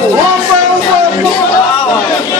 我们是共产。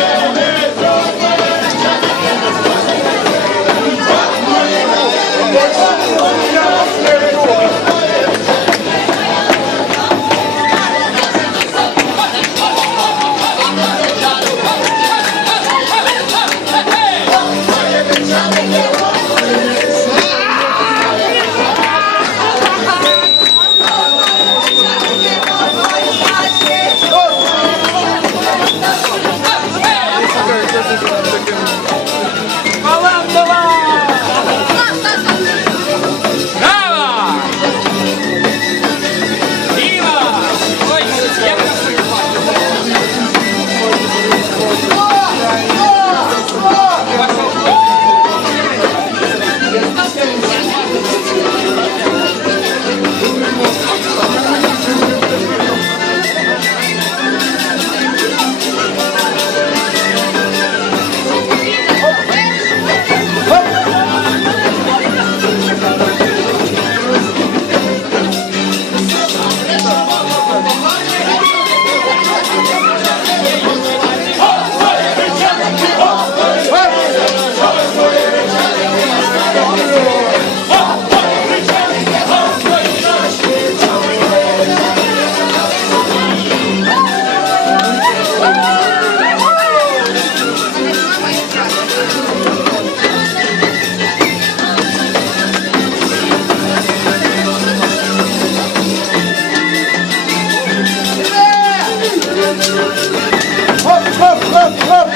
love, up.